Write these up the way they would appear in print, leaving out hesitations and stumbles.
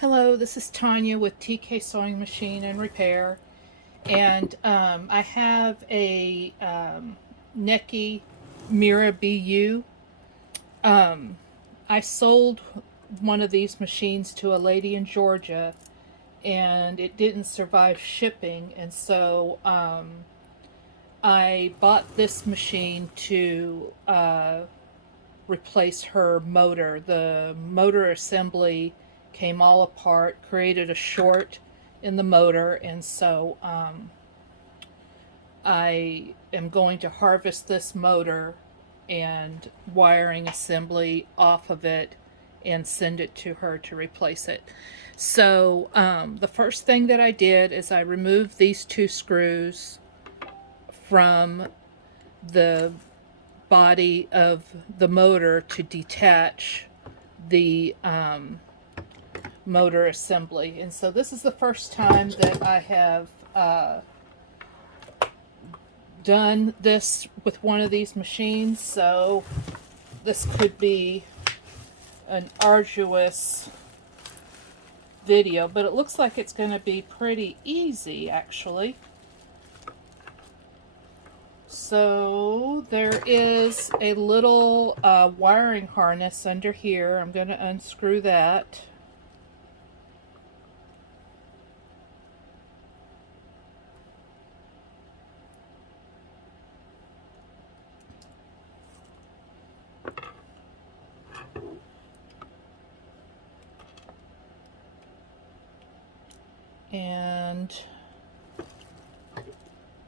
Hello, this is Tanya with TK Sewing Machine and Repair, and I have a Necchi Mira BU. I sold one of these machines to a lady in Georgia, and it didn't survive shipping, and so I bought this machine to replace her motor. The motor assembly came all apart, created a short in the motor, and so I am going to harvest this motor and wiring assembly off of it and send it to her to replace it. So the first thing that I did is I removed these two screws from the body of the motor to detach the motor assembly. And so this is the first time that I have done this with one of these machines, so this could be an arduous video, but it looks like it's going to be pretty easy actually. So there is a little wiring harness under here. I'm going to unscrew that. And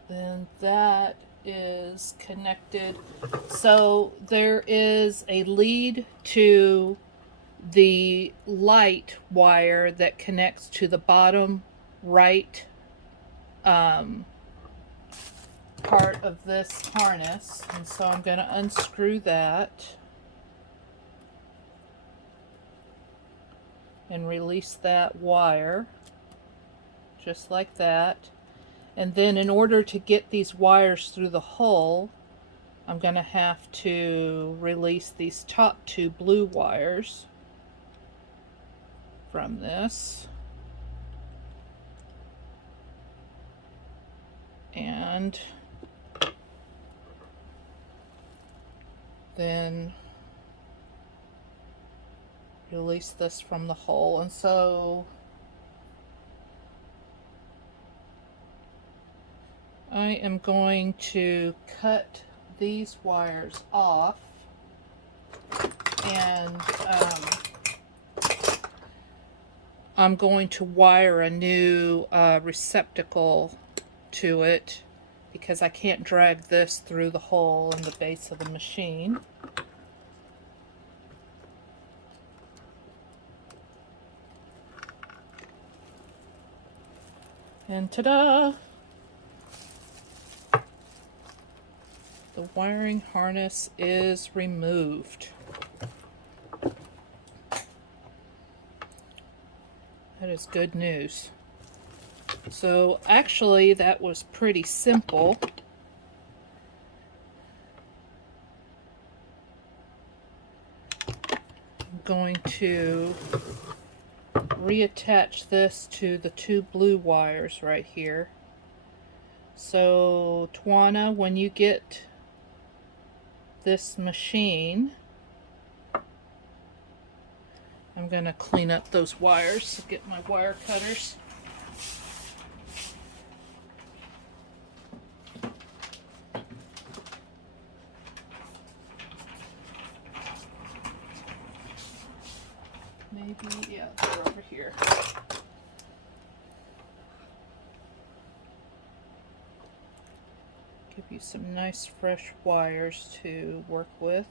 then that is connected. So there is a lead to the light wire that connects to the bottom right part of this harness, and so I'm going to unscrew that and release that wire just like that. And then in order to get these wires through the hole, I'm going to have to release these top two blue wires from this. And then release this from the hole. And so I am going to cut these wires off, and I'm going to wire a new receptacle to it because I can't drag this through the hole in the base of the machine. And ta-da! The wiring harness is removed. That is good news. So actually that was pretty simple. I'm going to reattach this to the two blue wires right here. So Twana, when you get this machine, I'm going to clean up those wires, get my wire cutters. Maybe, yeah, they're over here. Give you some nice fresh wires to work with.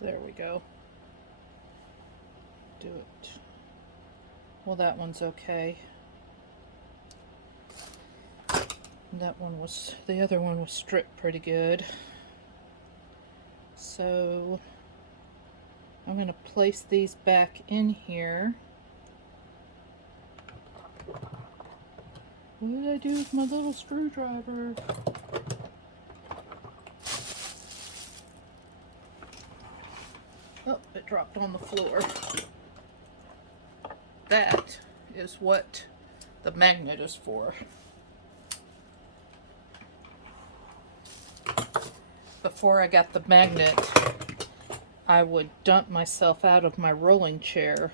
There we go. Do it. Well, that one's okay. That one was, the other one was stripped pretty good. So I'm going to place these back in here. What did I do with my little screwdriver? Oh, it dropped on the floor. That is what the magnet is for. Before I got the magnet, I would dump myself out of my rolling chair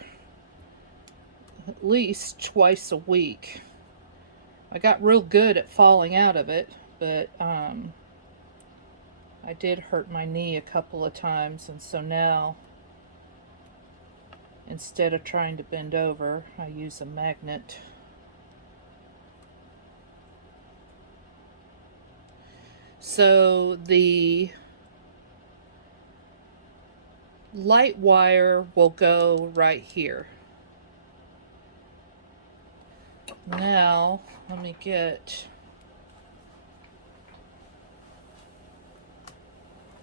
at least twice a week. I got real good at falling out of it, but I did hurt my knee a couple of times, and so now instead of trying to bend over, I use a magnet. So the light wire will go right here. Now, let me get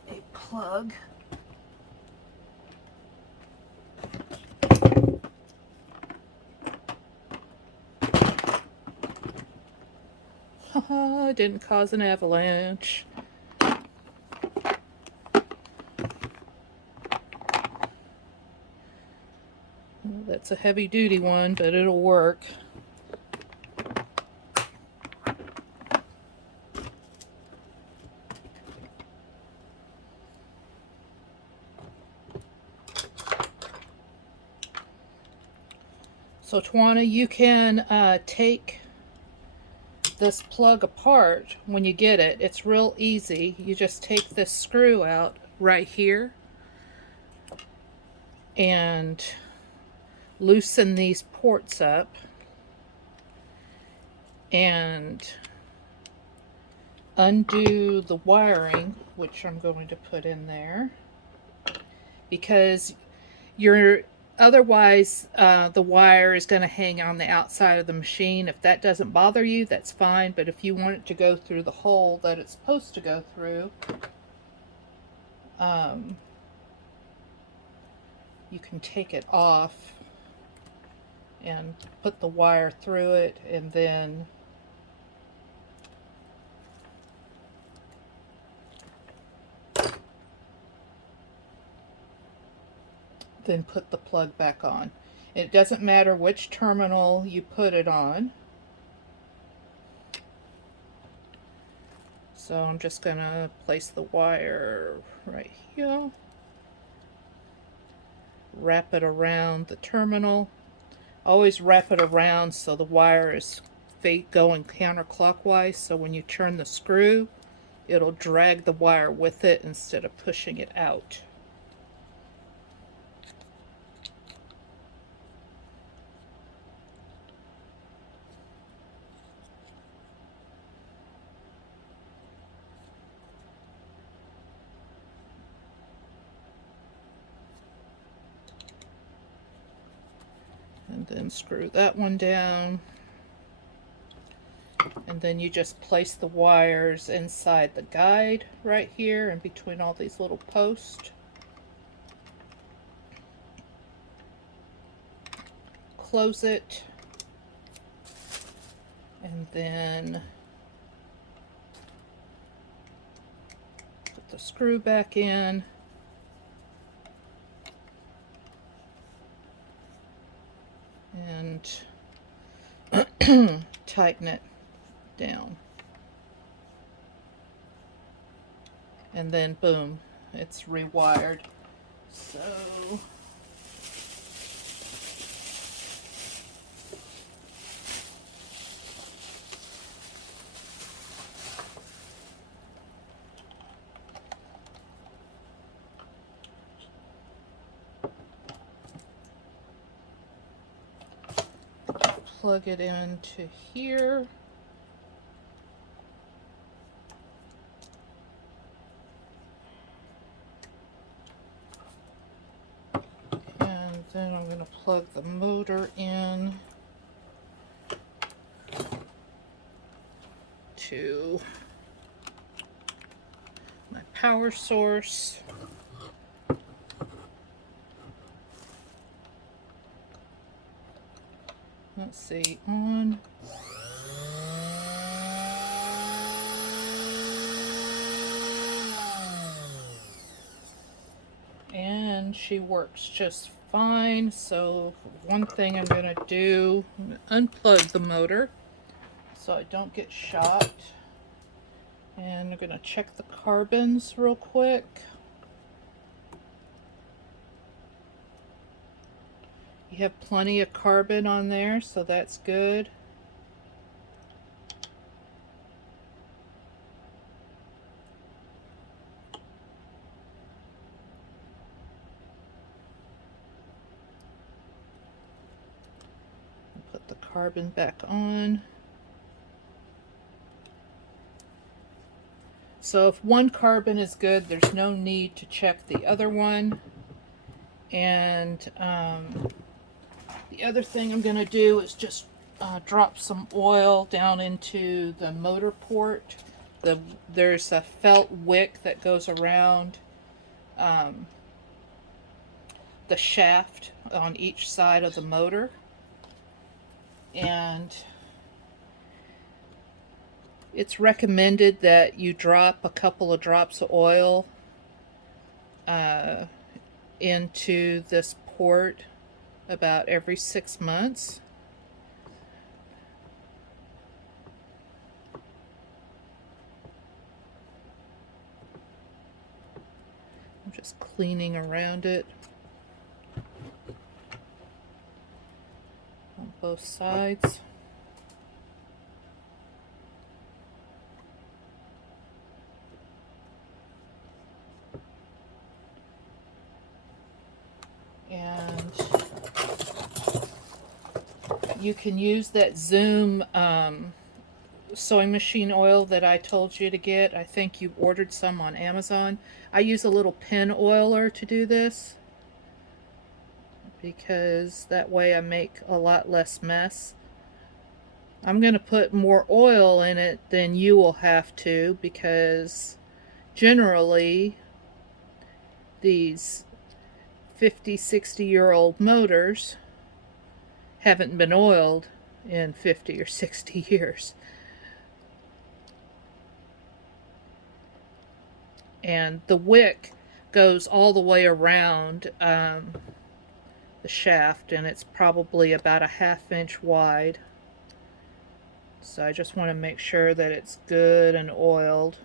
a plug. Haha, didn't cause an avalanche. Well, that's a heavy duty one, but it'll work. So Tawana, you can take this plug apart when you get it. It's real easy. You just take this screw out right here and loosen these ports up and undo the wiring, which I'm going to put in there, because you're otherwise the wire is going to hang on the outside of the machine. If that doesn't bother you, that's fine, but if you want it to go through the hole that it's supposed to go through, you can take it off and put the wire through it, and then put the plug back on. It doesn't matter which terminal you put it on. So I'm just gonna place the wire right here, wrap it around the terminal. Always wrap it around so the wire is going counterclockwise, so when you turn the screw, it'll drag the wire with it instead of pushing it out. And then screw that one down. And then you just place the wires inside the guide right here and between all these little posts. Close it. And then put the screw back in. And tighten it down. And then boom, it's rewired. So plug it into here. Then I'm going to plug the motor in to my power source. Let's see, on. And she works just fine. So one thing I'm going to do, I'm going to unplug the motor so I don't get shocked. And I'm going to check the carbons real quick. You have plenty of carbon on there, so that's good. Put the carbon back on. So if one carbon is good, there's no need to check the other one. And the other thing I'm going to do is just drop some oil down into the motor port. There's a felt wick that goes around the shaft on each side of the motor. And it's recommended that you drop a couple of drops of oil into this port about every 6 months. I'm just cleaning around it on both sides. And you can use that Zoom sewing machine oil that I told you to get. I think you ordered some on Amazon. I use a little pen oiler to do this because that way I make a lot less mess. I'm going to put more oil in it than you will have to, because generally these 50, 60-year-old motors haven't been oiled in 50 or 60 years. And the wick goes all the way around the shaft, and it's probably about a ½ inch wide. So I just want to make sure that it's good and oiled.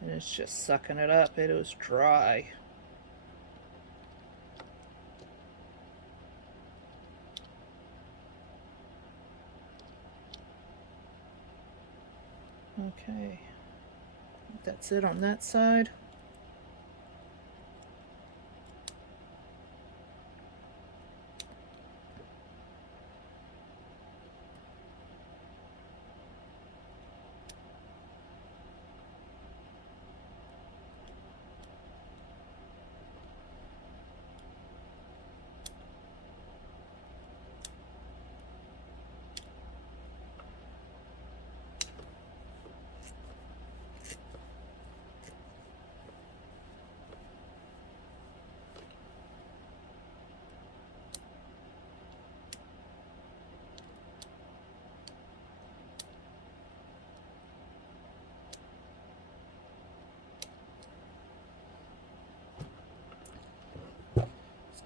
And it's just sucking it up. It was dry. Okay, that's it on that side.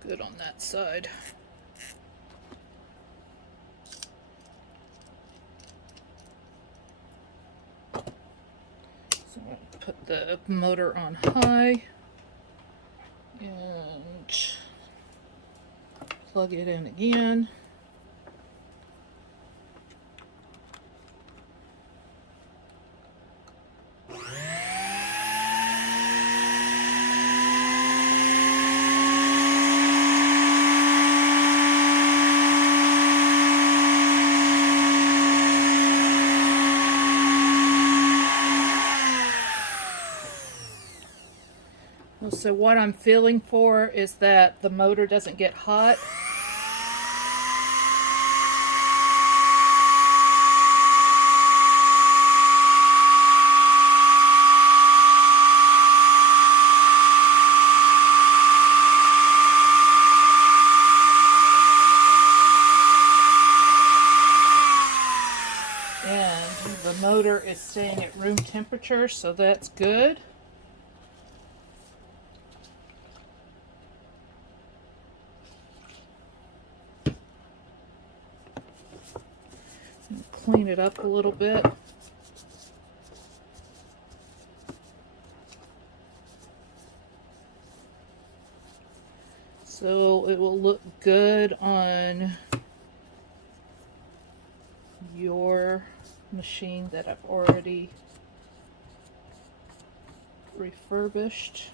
Good on that side. So I'm going to put the motor on high and plug it in again. So what I'm feeling for is that the motor doesn't get hot. And the motor is staying at room temperature, so that's good. Clean it up a little bit. So it will look good on your machine that I've already refurbished.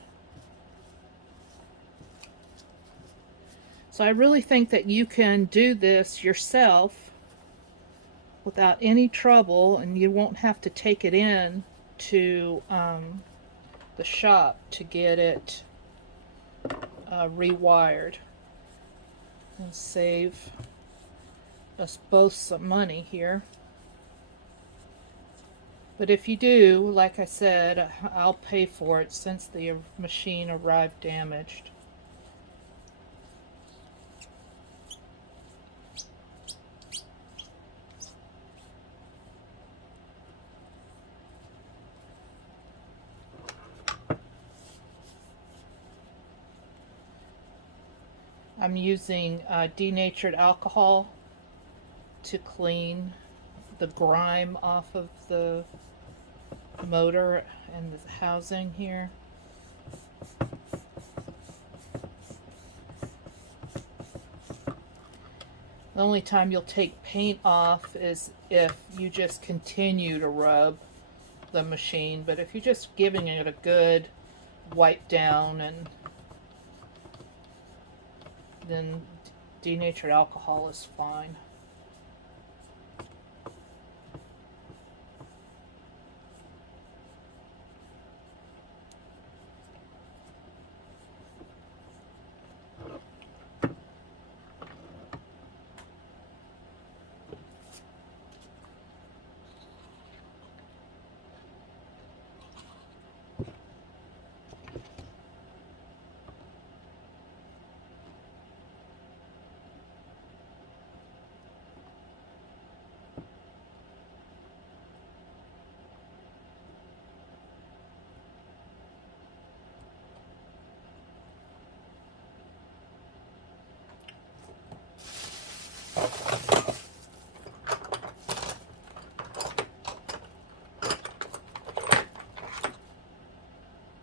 So I really think that you can do this yourself without any trouble, and you won't have to take it in to the shop to get it rewired, and save us both some money here. But if you do, like I said, I'll pay for it since the machine arrived damaged. I'm using denatured alcohol to clean the grime off of the motor and the housing here. The only time you'll take paint off is if you just continue to rub the machine, but if you're just giving it a good wipe down, and then denatured alcohol is fine.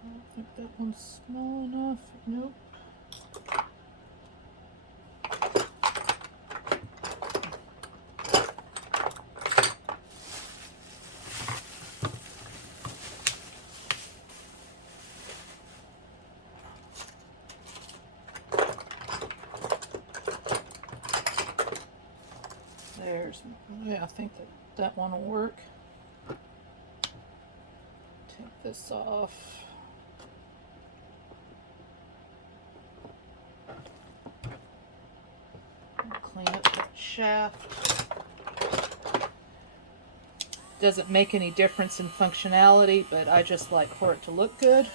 I think that one's small enough. Nope. Yeah, I think that one will work. Take this off. Clean up that shaft. Doesn't make any difference in functionality, but I just like for it to look good.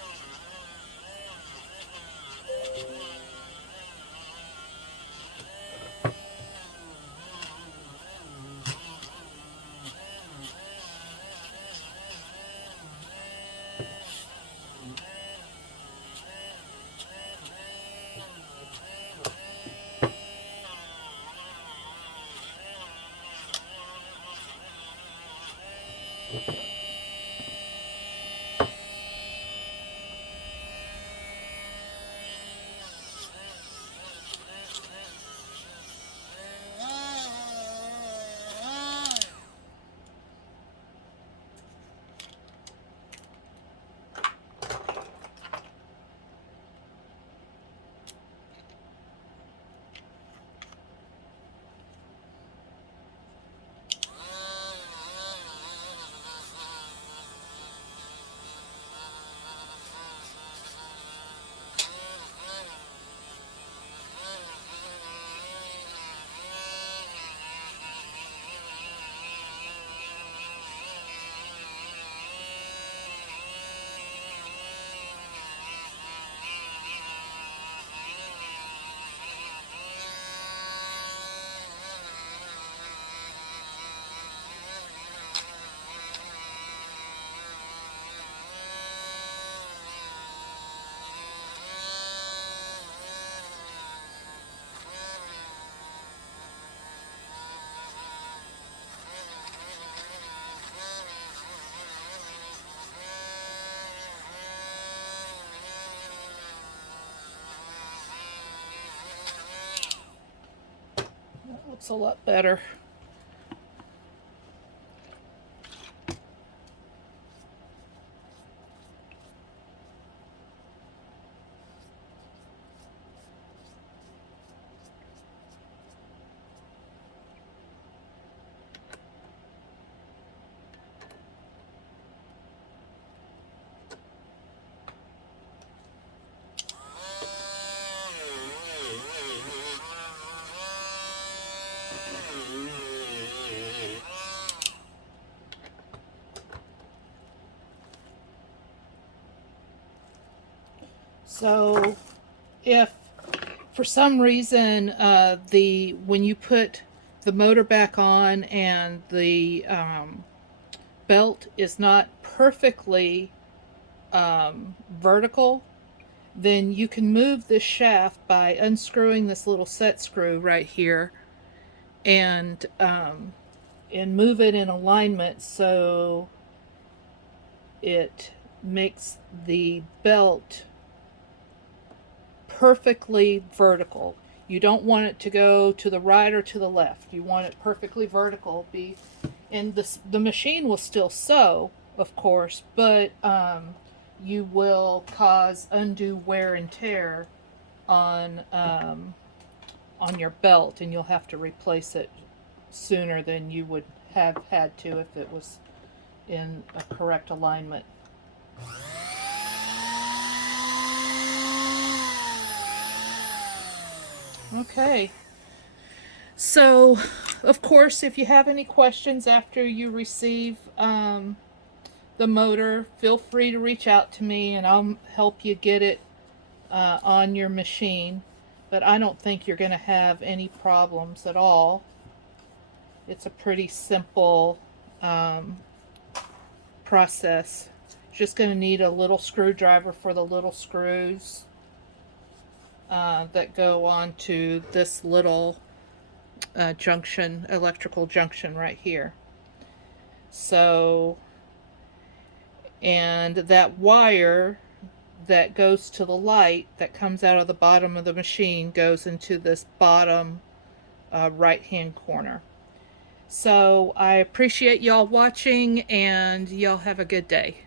Looks a lot better. So if for some reason when you put the motor back on and the belt is not perfectly vertical, then you can move this shaft by unscrewing this little set screw right here and move it in alignment so it makes the belt perfectly vertical. You don't want it to go to the right or to the left. You want it perfectly vertical. And the machine will still sew, of course, but you will cause undue wear and tear on your belt, and you'll have to replace it sooner than you would have had to if it was in a correct alignment. Okay. So, of course, if you have any questions after you receive the motor, feel free to reach out to me and I'll help you get it on your machine. But I don't think you're going to have any problems at all. It's a pretty simple process. Just going to need a little screwdriver for the little screws that go onto this little electrical junction right here. So, and that wire that goes to the light that comes out of the bottom of the machine goes into this bottom right hand corner. So I appreciate y'all watching, and y'all have a good day.